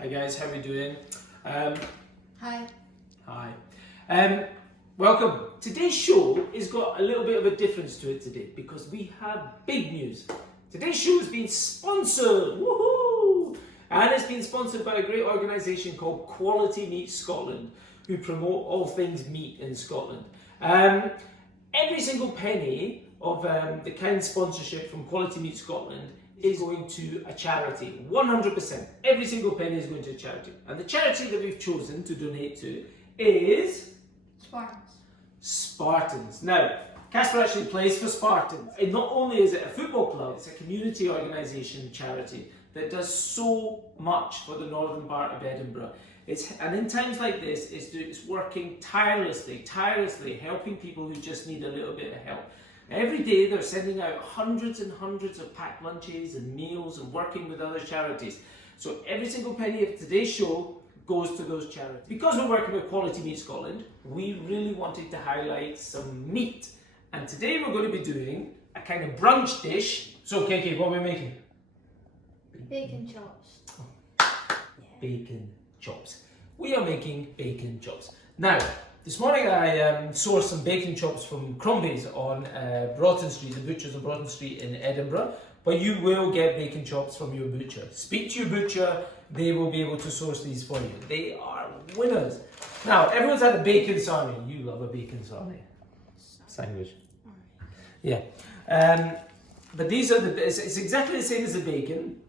Hi guys, how are we doing? Hi. Hi. Welcome. Today's show has got a little bit of a difference to it today because we have big news. Today's show has been sponsored, woohoo! And it's been sponsored by a great organisation called Quality Meat Scotland, who promote all things meat in Scotland. Every single penny of the kind sponsorship from Quality Meat Scotland is going to a charity, 100%. Every single penny is going to a charity. And the charity that we've chosen to donate to is Spartans. Now, Casper actually plays for Spartans. And not only is it a football club, it's a community organisation charity that does so much for the northern part of Edinburgh. And in times like this, it's working tirelessly, helping people who just need a little bit of help. Every day they're sending out hundreds and hundreds of packed lunches and meals and working with other charities. So every single penny of today's show goes to those charities. Because we're working with Quality Meat Scotland, we really wanted to highlight some meat. And today we're going to be doing a kind of brunch dish. So Kiki, what are we making? Bacon chops. Bacon chops. We are making bacon chops. Now, this morning I sourced some bacon chops from Crombie's on Broughton Street, the butcher's on Broughton Street in Edinburgh. But you will get bacon chops from your butcher. Speak to your butcher, they will be able to source these for you. They are winners. Now, everyone's had a bacon sarnie. You love a bacon sarnie. Sandwich. Yeah. But these are it's exactly the same as the bacon.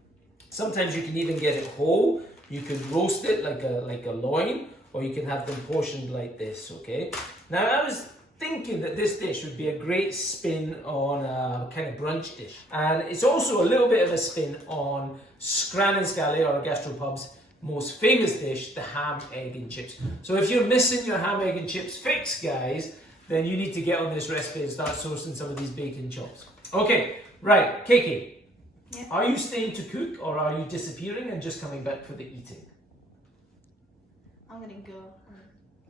Sometimes you can even get it whole. You can roast it like a loin, or you can have them portioned like this, okay? Now, I was thinking that this dish would be a great spin on a kind of brunch dish. And it's also a little bit of a spin on Scran and Scally, or Gastropub's most famous dish, the ham, egg and chips. So if you're missing your ham, egg and chips fix, guys, then you need to get on this recipe and start sourcing some of these bacon chops. Okay, right, Kiki. Yeah. Are you staying to cook, or are you disappearing and just coming back for the eating? I'm gonna go.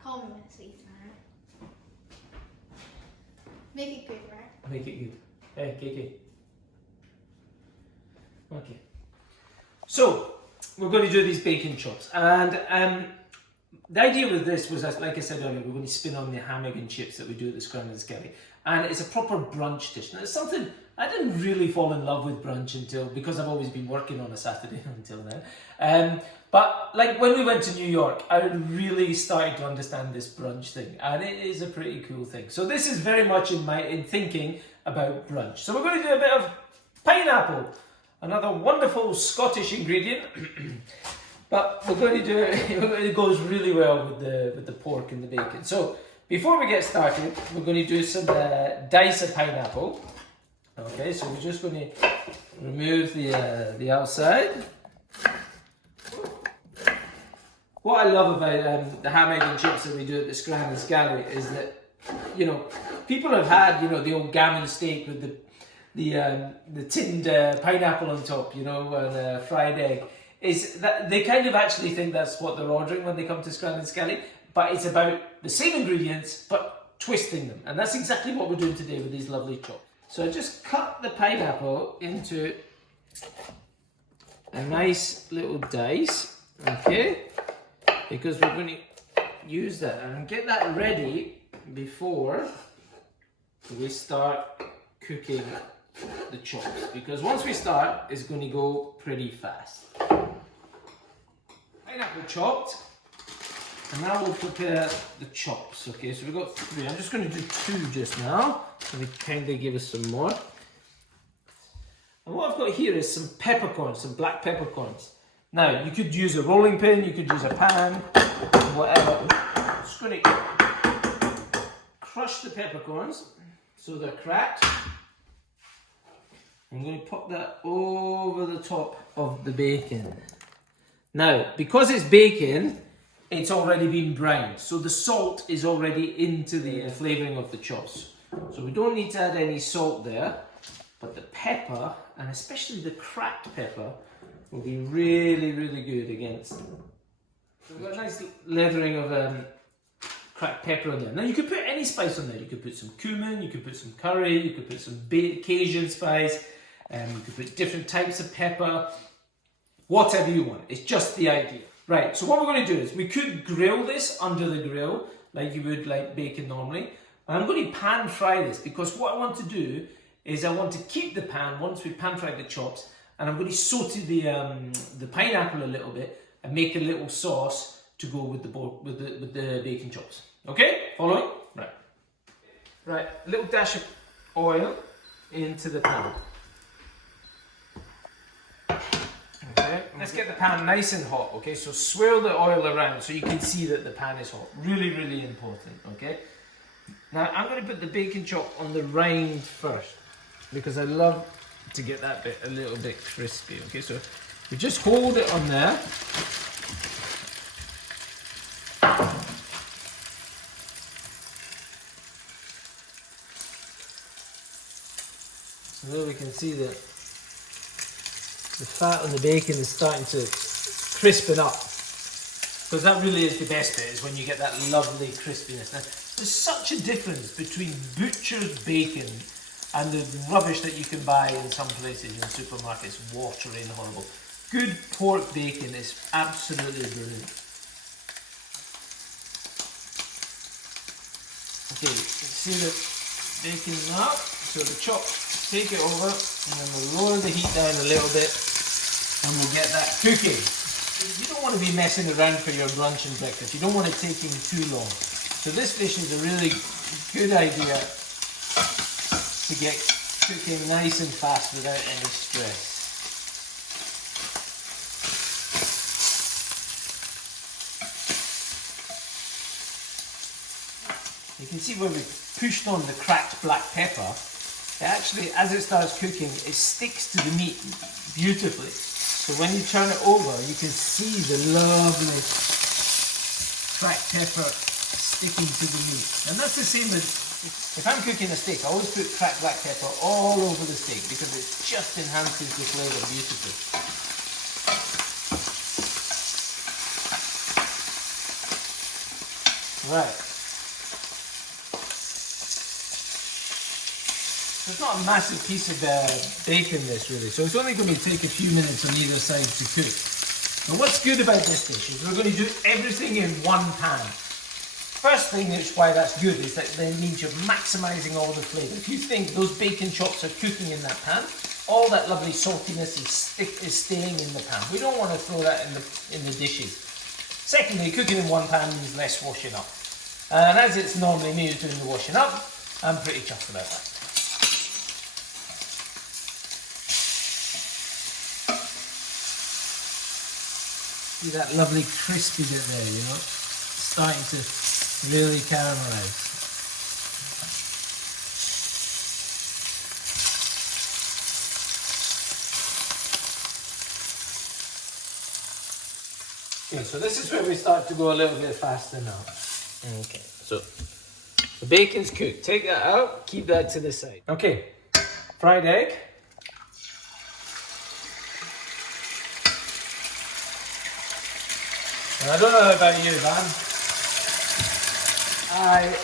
Call me when it's eating, alright? Make it good, right? Make it good. Hey, Kiki. Okay. So, we're going to do these bacon chops. And the idea with this was, like I said earlier, we're going to spin on the ham, egg and chips that we do at the Scran and Scally. And it's a proper brunch dish. Now, it's something I didn't really fall in love with brunch because I've always been working on a Saturday until then. But like when we went to New York, I really started to understand this brunch thing, and it is a pretty cool thing. So this is very much in thinking about brunch. So we're going to do a bit of pineapple, another wonderful Scottish ingredient. But we're going to do it goes really well with the pork and the bacon. So before we get started, we're going to do some dice of pineapple. Okay, so we're just going to remove the outside. What I love about the ham, egg and chips that we do at the Scran and Scally is that, people have had, the old gammon steak with the tinned pineapple on top, and a fried egg. Is that they kind of actually think that's what they're ordering when they come to Scran and Scally, but it's about the same ingredients, but twisting them. And that's exactly what we're doing today with these lovely chops. So I just cut the pineapple into a nice little dice, okay? Because we're going to use that and get that ready before we start cooking the chops. Because once we start, it's going to go pretty fast. Pineapple chopped, and now we'll prepare the chops. Okay, so we've got 3. I'm just going to do 2 just now, so they kind of give us some more. And what I've got here is some peppercorns, some black peppercorns. Now, you could use a rolling pin, you could use a pan, whatever. I'm just going to crush the peppercorns so they're cracked. I'm going to pop that over the top of the bacon. Now, because it's bacon, it's already been browned, so the salt is already into the flavouring of the chops. So we don't need to add any salt there, but the pepper, and especially the cracked pepper, will be really, really good against. So we've got a nice leathering of cracked pepper on there. Now you could put any spice on there. You could put some cumin, you could put some curry, you could put some Cajun spice, you could put different types of pepper. whatever you want. It's just the idea. Right, so what we're going to do is we could grill this under the grill like you would like bacon normally. And I'm going to pan fry this because what I want to do is I want to keep the pan once we pan fried the chops, and I'm going to saute the pineapple a little bit and make a little sauce to go with the bacon chops. Okay, following? Right. Right, a little dash of oil into the pan. Okay, let's get the pan nice and hot. Okay, so swirl the oil around so you can see that the pan is hot. Really, really important. Okay. Now I'm going to put the bacon chop on the rind first because I love to get that bit a little bit crispy. Okay, so we just hold it on there. So there we can see that the fat on the bacon is starting to crispen up. Because that really is the best bit, is when you get that lovely crispiness. Now, there's such a difference between butcher's bacon and the rubbish that you can buy in some places in supermarkets, watery and horrible. Good pork bacon is absolutely brilliant. Okay, you see the bacon now, so the chop, take it over, and then we'll lower the heat down a little bit, and we'll get that cooking. You don't want to be messing around for your brunch and breakfast. You don't want it taking too long. So this dish is a really good idea to get cooking nice and fast without any stress. You can see where we pushed on the cracked black pepper. It actually, as it starts cooking, it sticks to the meat beautifully. So when you turn it over, you can see the lovely cracked pepper sticking to the meat. And that's the same with, if I'm cooking a steak, I always put cracked black pepper all over the steak because it just enhances the flavour beautifully. Right. So it's not a massive piece of bacon this really, so it's only going to take a few minutes on either side to cook. Now what's good about this dish is we're going to do everything in one pan. First thing is why that's good is that it means you're maximising all the flavour. If you think those bacon chops are cooking in that pan, all that lovely saltiness is staying in the pan. We don't want to throw that in the dishes. Secondly, cooking in one pan means less washing up. And as it's normally me who's doing the washing up, I'm pretty chuffed about that. See that lovely crispy bit there, you know, starting to really caramelise. Okay, so this is where we start to go a little bit faster now. Okay, so the bacon's cooked. Take that out, keep that to the side. Okay, fried egg. I don't know about you, man. I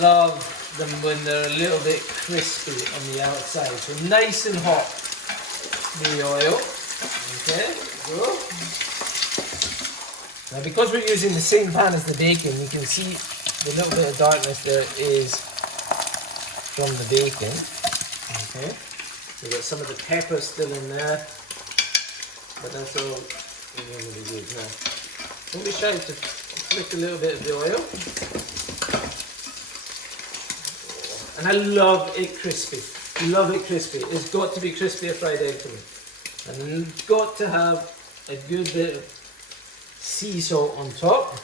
love them when they're a little bit crispy on the outside. So nice and hot, the oil. Okay, go. Now because we're using the same pan as the bacon, you can see the little bit of darkness there is from the bacon. Okay, so we've got some of the pepper still in there, but that's all. Really good now. Don't be shy to flick a little bit of the oil. And I love it crispy. Love it crispy. It's got to be crispy a fried egg for me. And you've got to have a good bit of sea salt on top.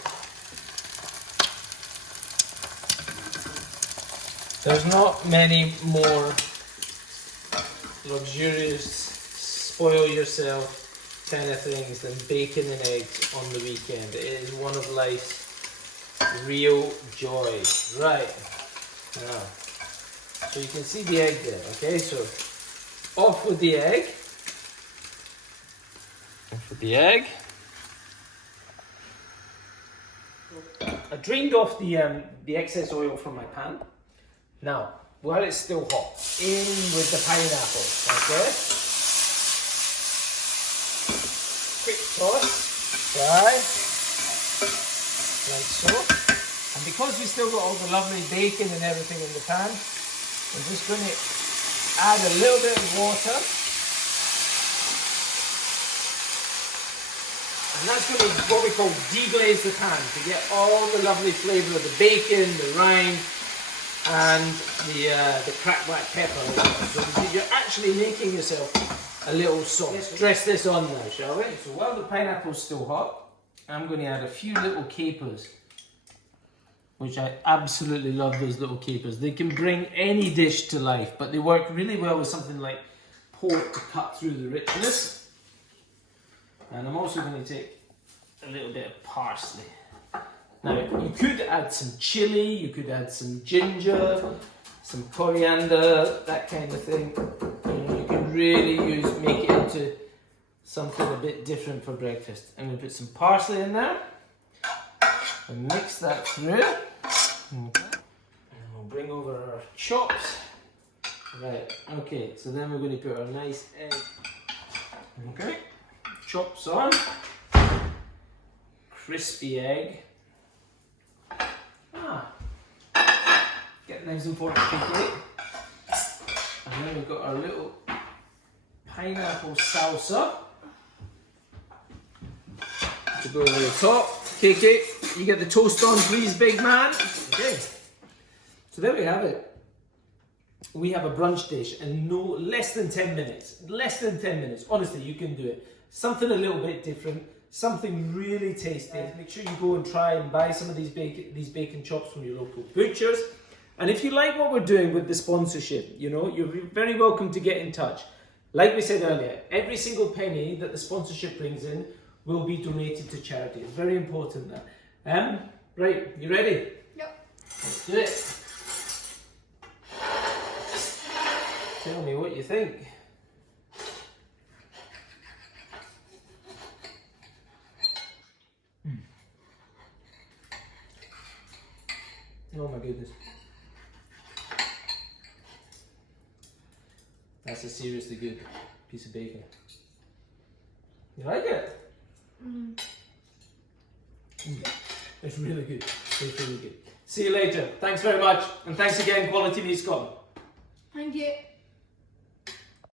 There's not many more luxurious, spoil yourself kind of things than bacon and eggs on the weekend. It is one of life's real joys. Right, now, so you can see the egg there, okay? So, off with the egg. Off with the egg. I drained off the excess oil from my pan. Now, while it's still hot, in with the pineapple, okay? quick toss. Fry. Like so. And because we still got all the lovely bacon and everything in the pan, I'm just going to add a little bit of water. And that's going to be what we call deglaze the pan to get all the lovely flavour of the bacon, the rind, and the cracked black pepper. So you're actually making yourself a little sauce. Let's dress this on now, shall we? So while the pineapple's still hot, I'm going to add a few little capers, which I absolutely love those little capers. They can bring any dish to life, but they work really well with something like pork to cut through the richness. And I'm also going to take a little bit of parsley. Now, you could add some chili, you could add some ginger, some coriander, that kind of thing. You can really make it into something a bit different for breakfast. I'm going to put some parsley in there and mix that through. And we'll bring over our chops. Right, okay, so then we're going to put our nice egg. Okay. Chops on, crispy egg. Get knives and forks quickly. And then we've got our little pineapple salsa to go over the top. Kiki, you get the toast on, please, big man. Okay. So there we have it. We have a brunch dish in less than 10 minutes. Less than 10 minutes. Honestly, you can do it. Something a little bit different, something really tasty. Make sure you go and try and buy some of these bacon chops from your local butchers. And if you like what we're doing with the sponsorship, you know, you're very welcome to get in touch. Like we said earlier, every single penny that the sponsorship brings in will be donated to charity. It's very important that. Right, you ready? Yep. Let's do it. Tell me what you think. Oh my goodness. That's a seriously good piece of bacon. You like it? It's really good. It's really good. See you later. Thanks very much. And thanks again, Quality Meat Scotland. Thank you.